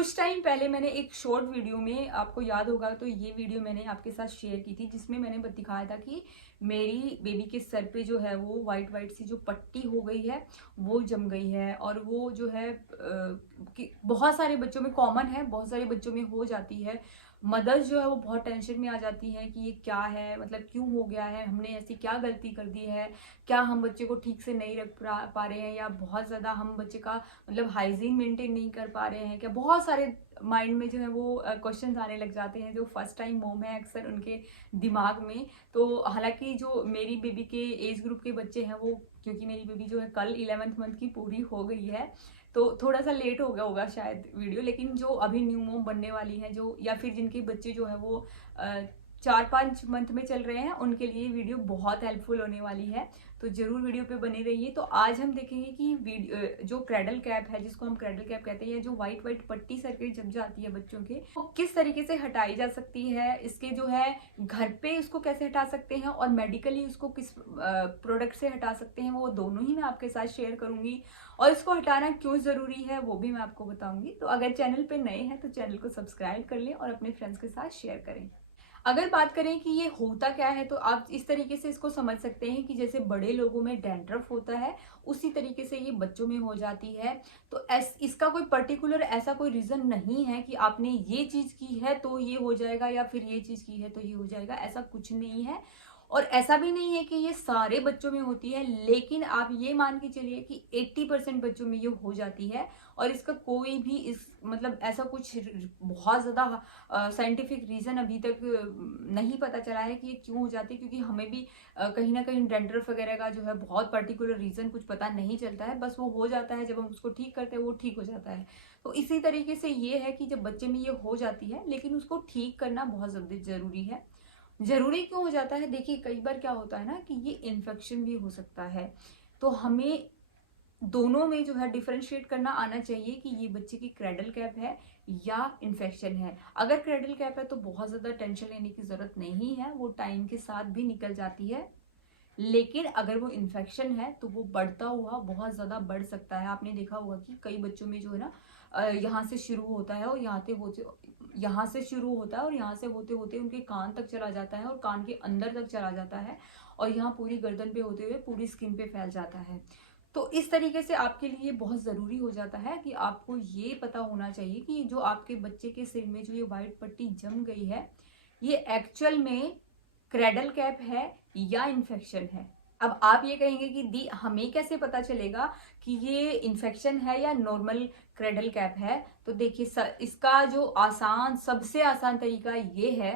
कुछ टाइम पहले मैंने एक शॉर्ट वीडियो में, आपको याद होगा तो ये वीडियो मैंने आपके साथ शेयर की थी, जिसमें मैंने दिखाया था कि मेरी बेबी के सर पे जो है वो वाइट वाइट सी जो पट्टी हो गई है वो जम गई है। और वो जो है कि बहुत सारे बच्चों में कॉमन है, बहुत सारे बच्चों में हो जाती है। मदर्स जो है वो बहुत टेंशन में आ जाती है कि ये क्या है, मतलब क्यों हो गया है, हमने ऐसी क्या गलती कर दी है, क्या हम बच्चे को ठीक से नहीं रख पा रहे हैं, या बहुत ज़्यादा हम बच्चे का मतलब हाइजीन मेंटेन नहीं कर पा रहे हैं क्या। बहुत सारे माइंड में जो है वो क्वेश्चंस आने लग जाते हैं जो फर्स्ट टाइम मॉम है अक्सर उनके दिमाग में। तो हालांकि जो मेरी बेबी के एज ग्रुप के बच्चे हैं वो, क्योंकि मेरी बेबी जो है कल 11th मंथ की पूरी हो गई है, तो थोड़ा सा लेट हो गया होगा शायद वीडियो। लेकिन जो अभी न्यू मॉम बनने वाली है, जो या फिर जिनके बच्चे जो है वो 4-5 मंथ में चल रहे हैं, उनके लिए वीडियो बहुत हेल्पफुल होने वाली है। तो जरूर वीडियो पे बने रहिए। तो आज हम देखेंगे कि वीडियो जो क्रेडल कैप है, जिसको हम क्रेडल कैप कहते हैं, जो व्हाइट व्हाइट पट्टी सर पे जम जाती है बच्चों के, वो किस तरीके से हटाई जा सकती है, इसके जो है घर पे इसको कैसे हटा सकते हैं, और मेडिकली उसको किस प्रोडक्ट से हटा सकते हैं, वो दोनों ही मैं आपके साथ शेयर करूंगी। और इसको हटाना क्यों जरूरी है वो भी मैं आपको बताऊंगी। तो अगर चैनल पे नए हैं तो चैनल को सब्सक्राइब कर लें और अपने फ्रेंड्स के साथ शेयर करें। अगर बात करें कि ये होता क्या है, तो आप इस तरीके से इसको समझ सकते हैं कि जैसे बड़े लोगों में डैंड्रफ होता है, उसी तरीके से ये बच्चों में हो जाती है। तो इसका कोई पर्टिकुलर ऐसा कोई रीजन नहीं है कि आपने ये चीज की है तो ये हो जाएगा, या फिर ये चीज की है तो ये हो जाएगा, ऐसा कुछ नहीं है। और ऐसा भी नहीं है कि ये सारे बच्चों में होती है, लेकिन आप ये मान के चलिए कि 80% बच्चों में ये हो जाती है। और इसका कोई भी इस मतलब ऐसा कुछ बहुत ज्यादा साइंटिफिक रीजन अभी तक नहीं पता चला है कि ये क्यों हो जाती है, क्योंकि हमें भी कहीं ना कहीं डेंड्रफ वगैरह का जो है बहुत पर्टिकुलर रीजन कुछ पता नहीं चलता है। बस वो हो जाता है, जब हम उसको ठीक करते हैं वो ठीक हो जाता है। तो इसी तरीके से ये है कि जब बच्चे में ये हो जाती है, लेकिन उसको ठीक करना बहुत ज्यादा जरूरी है। जरूरी क्यों हो जाता है, देखिए कई बार क्या होता है ना कि ये इन्फेक्शन भी हो सकता है। तो हमें दोनों में जो है डिफरेंशिएट करना आना चाहिए कि ये बच्चे की क्रेडल कैप है या इन्फेक्शन है। अगर क्रेडल कैप है तो बहुत ज्यादा टेंशन लेने की जरूरत नहीं है, वो टाइम के साथ भी निकल जाती है। लेकिन अगर वो इन्फेक्शन है तो वो बढ़ता हुआ बहुत ज्यादा बढ़ सकता है। आपने देखा होगा कि कई बच्चों में जो है ना यहाँ से शुरू होता है और यहाँ से शुरू होता है और यहाँ से होते होते उनके कान तक चला जाता है और कान के अंदर तक चला जाता है, और यहाँ पूरी गर्दन पे होते हुए पूरी स्किन पे फैल जाता है। तो इस तरीके से आपके लिए बहुत जरूरी हो जाता है कि आपको ये पता होना चाहिए कि जो आपके बच्चे के सिर में जो ये व्हाइट पट्टी जम गई है, ये एक्चुअल में क्रेडल कैप है या इन्फेक्शन है। अब आप ये कहेंगे कि दी हमें कैसे पता चलेगा कि ये इन्फेक्शन है या नॉर्मल क्रेडल कैप है। तो देखिए इसका जो आसान, सबसे आसान तरीका ये है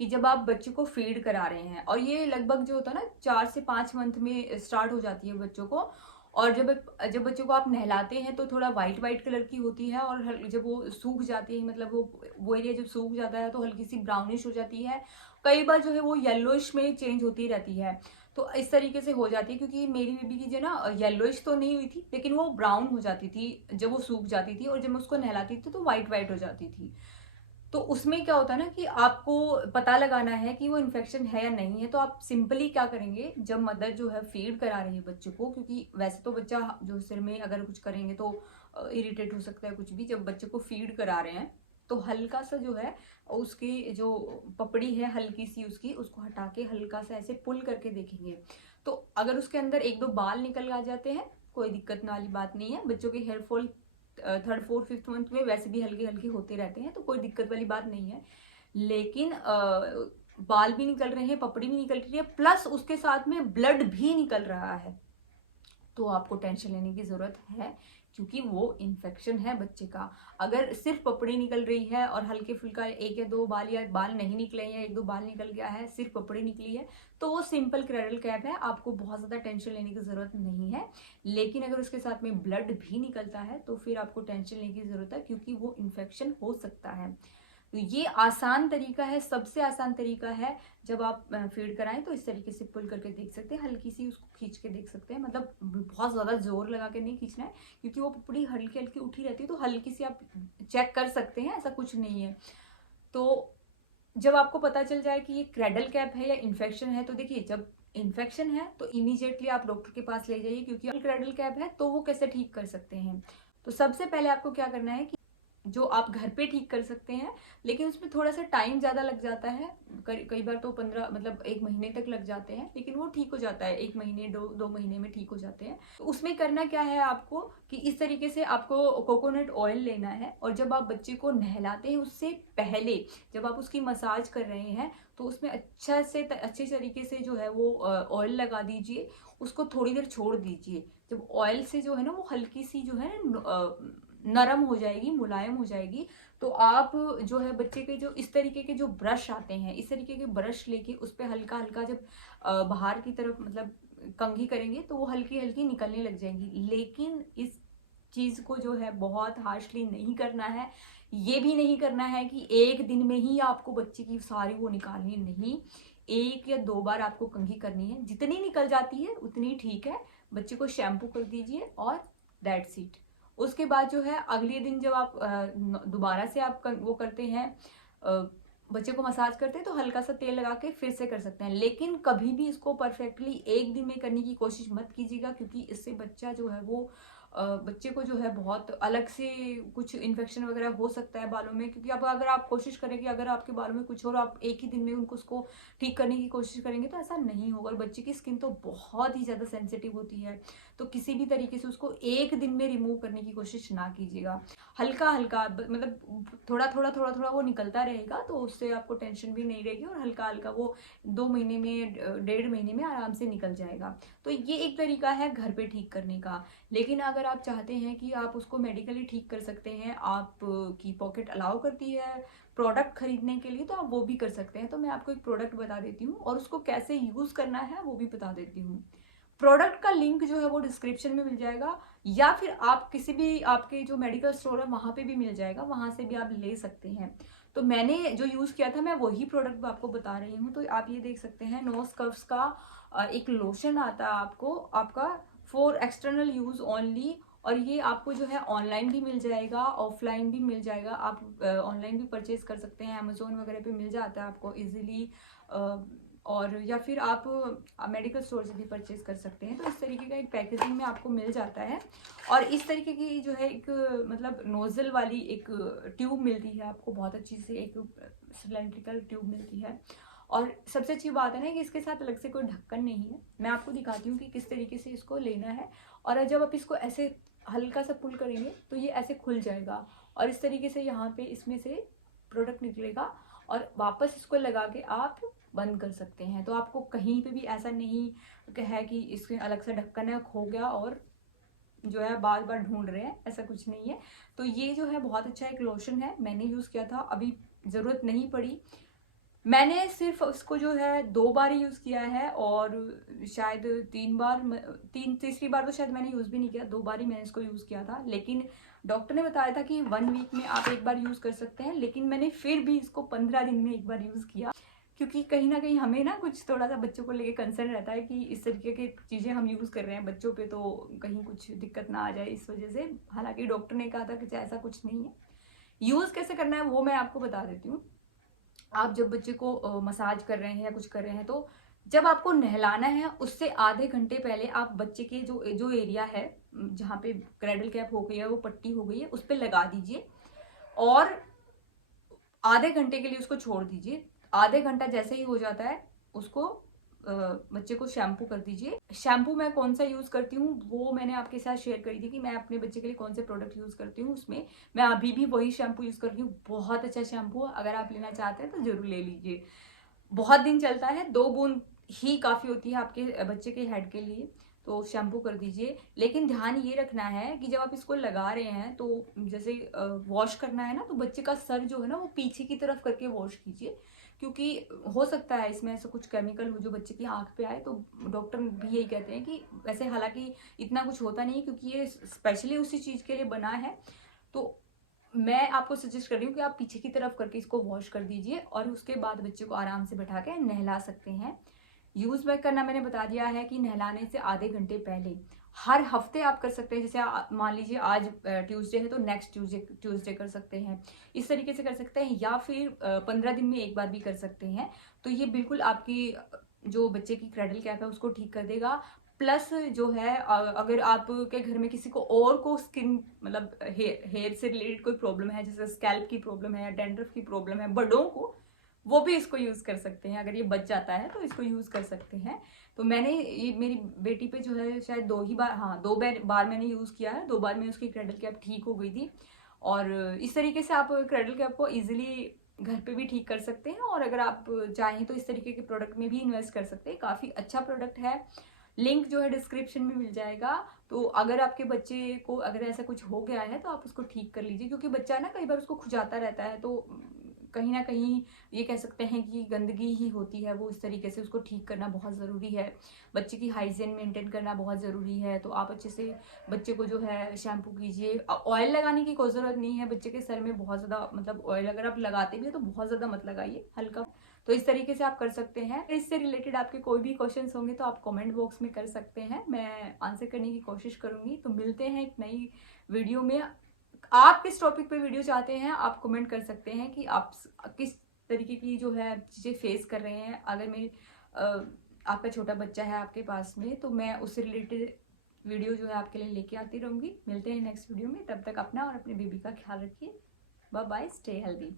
कि जब आप बच्चे को फीड करा रहे हैं, और ये लगभग जो होता है ना 4 से 5 मंथ में स्टार्ट हो जाती है बच्चों को। और जब जब बच्चों को आप नहलाते हैं तो थोड़ा व्हाइट व्हाइट कलर की होती है, और जब वो सूख जाती है, मतलब वो एरिया जब सूख जाता है तो हल्की सी ब्राउनिश हो जाती है। कई बार जो है वो येलोइश में चेंज होती रहती है। तो इस तरीके से हो जाती है, क्योंकि मेरी बेबी की जो ना येलोइश तो नहीं हुई थी, लेकिन वो ब्राउन हो जाती थी जब वो सूख जाती थी, और जब मैं उसको नहलाती थी तो व्हाइट व्हाइट हो जाती थी। तो उसमें क्या होता है ना कि आपको पता लगाना है कि वो इन्फेक्शन है या नहीं है। तो आप सिंपली क्या करेंगे, जब मदर जो है फीड करा रही है बच्चे को, क्योंकि वैसे तो बच्चा जो सिर में अगर कुछ करेंगे तो इरिटेट हो सकता है कुछ भी, जब बच्चे को फीड करा रहे हैं तो हल्का सा जो है उसकी जो पपड़ी है हल्की सी उसकी, उसको हटा के हल्का सा ऐसे पुल करके देखेंगे। तो अगर उसके अंदर 1-2 बाल निकल आ जाते हैं, कोई दिक्कत वाली बात नहीं है। बच्चों के hair fall 3rd 4th 5th month में वैसे भी हल्के हल्के होते रहते हैं, तो कोई दिक्कत वाली बात नहीं है। लेकिन बाल भी निकल रहे हैं, पपड़ी भी निकल रही है, प्लस उसके साथ में ब्लड भी निकल रहा है, तो आपको टेंशन लेने की जरूरत है, क्योंकि वो इन्फेक्शन है बच्चे का। अगर सिर्फ पपड़ी निकल रही है और हल्के फुल्का 1 या 2 बाल, या बाल नहीं निकले या 1-2 बाल निकल गया है, सिर्फ पपड़ी निकली है, तो वो सिंपल क्रेडल कैप है, आपको बहुत ज्यादा टेंशन लेने की जरूरत नहीं है। लेकिन अगर उसके साथ में ब्लड भी निकलता है तो फिर आपको टेंशन लेने की जरूरत है, क्योंकि वो इन्फेक्शन हो सकता है। तो ये आसान तरीका है, सबसे आसान तरीका है। जब आप फीड कराएं तो इस तरीके से पुल करके देख सकते हैं, हल्की सी उसको खींच के देख सकते हैं, मतलब बहुत ज्यादा जोर लगा के नहीं खींचना है, क्योंकि वो पपड़ी हल्की हल्की उठी रहती है, तो हल्की सी आप चेक कर सकते हैं, ऐसा कुछ नहीं है। तो जब आपको पता चल जाए कि ये क्रेडल कैप है या इन्फेक्शन है, तो देखिए जब इन्फेक्शन है तो इमीडिएटली आप डॉक्टर के पास ले जाइए, क्योंकि क्रेडल कैप है तो वो कैसे ठीक कर सकते हैं। तो सबसे पहले आपको क्या करना है कि जो आप घर पे ठीक कर सकते हैं, लेकिन उसमें थोड़ा सा टाइम ज़्यादा लग जाता है। कई बार तो 15 मतलब 1 महीने तक लग जाते हैं, लेकिन वो ठीक हो जाता है, 1 महीने 2 महीने में ठीक हो जाते हैं। तो उसमें करना क्या है आपको कि इस तरीके से आपको कोकोनट ऑयल लेना है, और जब आप बच्चे को नहलाते हैं उससे पहले जब आप उसकी मसाज कर रहे हैं तो उसमें अच्छे तरीके से जो है वो ऑयल लगा दीजिए, उसको थोड़ी देर छोड़ दीजिए। जब ऑयल से जो है ना वो हल्की सी जो है नरम हो जाएगी, मुलायम हो जाएगी, तो आप जो है बच्चे के जो इस तरीके के जो ब्रश आते हैं, इस तरीके के ब्रश लेके उस पर हल्का हल्का जब बाहर की तरफ मतलब कंघी करेंगे तो वो हल्की हल्की निकलने लग जाएंगी। लेकिन इस चीज को जो है बहुत हार्शली नहीं करना है, ये भी नहीं करना है कि एक दिन में ही आपको बच्चे की सारी वो निकालनी, नहीं, 1 या 2 बार आपको कंघी करनी है, जितनी निकल जाती है उतनी ठीक है। बच्चे को शैम्पू कर दीजिए और दैट्स इट। उसके बाद जो है अगले दिन जब आप दोबारा से आप वो करते हैं, बच्चे को मसाज करते हैं, तो हल्का सा तेल लगा के फिर से कर सकते हैं। लेकिन कभी भी इसको परफेक्टली एक दिन में करने की कोशिश मत कीजिएगा, क्योंकि इससे बच्चा जो है वो बच्चे को जो है बहुत अलग से कुछ इन्फेक्शन वगैरह हो सकता है बालों में। क्योंकि अब अगर आप कोशिश करें कि अगर आपके बालों में कुछ और आप एक ही दिन में उनको उसको ठीक करने की कोशिश करेंगे तो ऐसा नहीं होगा। और बच्चे की स्किन तो बहुत ही ज़्यादा सेंसिटिव होती है, तो किसी भी तरीके से उसको एक दिन में रिमूव करने की कोशिश ना कीजिएगा। हल्का हल्का मतलब थोड़ा थोड़ा वो निकलता रहेगा, तो उससे आपको टेंशन भी नहीं रहेगी, और हल्का हल्का वो 2 महीने में 1.5 महीने में आराम से निकल जाएगा। तो ये एक तरीका है घर पे ठीक करने का। लेकिन अगर आप चाहते हैं कि आप उसको मेडिकली ठीक कर सकते हैं, आप की पॉकेट अलाउ करती है प्रोडक्ट खरीदने के लिए, तो आप वो भी कर सकते हैं। तो मैं आपको एक प्रोडक्ट बता देती हूँ और उसको कैसे यूज करना है वो भी बता देती हूँ। प्रोडक्ट का लिंक जो है वो डिस्क्रिप्शन में मिल जाएगा, या फिर आप किसी भी आपके जो मेडिकल स्टोर है वहां पे भी मिल जाएगा, वहां से भी आप ले सकते हैं। तो मैंने जो यूज किया था मैं वही प्रोडक्ट आपको बता रही हूँ। तो आप ये देख सकते हैं, नोज कर्व्स का एक लोशन आता है आपको, आपका फॉर एक्सटर्नल यूज ओनली। और ये आपको जो है ऑनलाइन भी मिल जाएगा, ऑफलाइन भी मिल जाएगा। आप ऑनलाइन भी परचेज कर सकते हैं, अमेजोन वगैरह पे मिल जाता है आपको इजीली, और या फिर आप मेडिकल स्टोर से भी परचेज कर सकते हैं। तो इस तरीके का एक पैकेजिंग में आपको मिल जाता है। और इस तरीके की जो है एक मतलब नोजल वाली एक ट्यूब मिलती है आपको, बहुत अच्छी से एक सिलेंड्रिकल ट्यूब मिलती है। और सबसे अच्छी बात है ना कि इसके साथ अलग से कोई ढक्कन नहीं है। मैं आपको दिखाती हूँ कि किस तरीके से इसको लेना है। और जब आप इसको ऐसे हल्का सा पुल करेंगे तो ये ऐसे खुल जाएगा, और इस तरीके से यहाँ पे इसमें से प्रोडक्ट निकलेगा, और वापस इसको लगा के आप बंद कर सकते हैं। तो आपको कहीं पे भी ऐसा नहीं है कि इसके अलग से ढक्कन है, खो गया और जो है बार बार ढूंढ रहे हैं, ऐसा कुछ नहीं है। तो ये जो है बहुत अच्छा एक लोशन है, मैंने यूज किया था, अभी जरूरत नहीं पड़ी। मैंने सिर्फ उसको जो है 2 बार ही यूज किया है, और शायद 3 बार, तीसरी बार तो शायद मैंने यूज भी नहीं किया, 2 बार ही मैंने इसको यूज किया था। लेकिन डॉक्टर ने बताया था कि 1 वीक में आप 1 बार यूज कर सकते हैं, लेकिन मैंने फिर भी इसको 15 दिन में 1 बार यूज किया। क्योंकि कहीं ना कहीं हमें ना कुछ थोड़ा सा बच्चों को लेके कंसर्न रहता है कि इस तरीके की चीजें हम यूज कर रहे हैं बच्चों पे, तो कहीं कुछ दिक्कत ना आ जाए इस वजह से। हालांकि डॉक्टर ने कहा था कि ऐसा कुछ नहीं है। यूज कैसे करना है वो मैं आपको बता देती हूँ। आप जब बच्चे को मसाज कर रहे हैं या कुछ कर रहे हैं, तो जब आपको नहलाना है उससे आधे घंटे पहले आप बच्चे के जो जो एरिया है जहाँ पे क्रेडल कैप हो गई है, वो पट्टी हो गई है, उस पर लगा दीजिए और आधे घंटे के लिए उसको छोड़ दीजिए। आधे घंटा जैसे ही हो जाता है उसको बच्चे को शैम्पू कर दीजिए। शैम्पू मैं कौन सा यूज करती हूँ वो मैंने आपके साथ शेयर करी थी कि मैं अपने बच्चे के लिए कौन से प्रोडक्ट यूज करती हूँ। उसमें मैं अभी भी वही शैम्पू यूज कर रही हूँ, बहुत अच्छा शैम्पू। अगर आप लेना चाहते हैं तो जरूर ले लीजिए, बहुत दिन चलता है। 2 बूंद ही काफी होती है आपके बच्चे के हेड के लिए, तो शैम्पू कर दीजिए। लेकिन ध्यान ये रखना है कि जब आप इसको लगा रहे हैं तो जैसे वॉश करना है ना, तो बच्चे का सर जो है ना वो पीछे की तरफ करके वॉश कीजिए, क्योंकि हो सकता है इसमें ऐसा कुछ केमिकल हो जो बच्चे की आंख पे आए। तो डॉक्टर भी यही कहते हैं कि वैसे हालांकि इतना कुछ होता नहीं है, क्योंकि ये स्पेशली उसी चीज के लिए बना है। तो मैं आपको सजेस्ट कर रही हूँ कि आप पीछे की तरफ करके इसको वॉश कर दीजिए, और उसके बाद बच्चे को आराम से बैठा के नहला सकते हैं। यूज बैक करना मैंने बता दिया है कि नहलाने से आधे घंटे पहले। हर हफ्ते आप कर सकते हैं, जैसे मान लीजिए आज ट्यूसडे है तो नेक्स्ट ट्यूसडे कर सकते हैं, इस तरीके से कर सकते हैं। या फिर 15 दिन में 1 बार भी कर सकते हैं। तो ये बिल्कुल आपकी जो बच्चे की क्रेडल कैप है उसको ठीक कर देगा। प्लस जो है अगर आपके घर में किसी को और को स्किन मतलब हेयर से रिलेटेड कोई प्रॉब्लम है, जैसे स्कैल्प की प्रॉब्लम है या डेंड्रफ की प्रॉब्लम है, बड़ों को, वो भी इसको यूज कर सकते हैं। अगर ये बच जाता है तो इसको यूज कर सकते हैं। तो मैंने ये मेरी बेटी पे जो है शायद 2 ही बार, हाँ 2 बार मैंने यूज किया है। 2 बार में उसकी क्रेडल कैप ठीक हो गई थी। और इस तरीके से आप क्रेडल कैप को इजीली घर पे भी ठीक कर सकते हैं। और अगर आप चाहें तो इस तरीके के प्रोडक्ट में भी इन्वेस्ट कर सकते हैं। काफी अच्छा प्रोडक्ट है, लिंक जो है डिस्क्रिप्शन में मिल जाएगा। तो अगर आपके बच्चे को अगर ऐसा कुछ हो गया है तो आप उसको ठीक कर लीजिए, क्योंकि बच्चा ना कई बार उसको खुजाता रहता है, तो कहीं ना कहीं ये कह सकते हैं कि गंदगी ही होती है वो। इस तरीके से उसको ठीक करना बहुत ज़रूरी है। बच्चे की हाइजीन मेंटेन करना बहुत ज़रूरी है। तो आप अच्छे से बच्चे को जो है शैम्पू कीजिए। ऑयल लगाने की कोई ज़रूरत नहीं है बच्चे के सर में बहुत ज़्यादा, मतलब ऑयल अगर आप लगाते भी है तो बहुत ज़्यादा मत लगाइए, हल्का। तो इस तरीके से आप कर सकते हैं। इससे रिलेटेड आपके कोई भी क्वेश्चंस होंगे तो आप कमेंट बॉक्स में कर सकते हैं, मैं आंसर करने की कोशिश करूंगी। तो मिलते हैं एक नई वीडियो में। आप किस टॉपिक पे वीडियो चाहते हैं आप कमेंट कर सकते हैं कि आप किस तरीके की जो है चीज़ें फेस कर रहे हैं। अगर मेरी आपका छोटा बच्चा है आपके पास में, तो मैं उससे रिलेटेड वीडियो जो है आपके लिए लेके आती रहूंगी। मिलते हैं नेक्स्ट वीडियो में, तब तक अपना और अपने बेबी का ख्याल रखिए। Bye bye, stay healthy.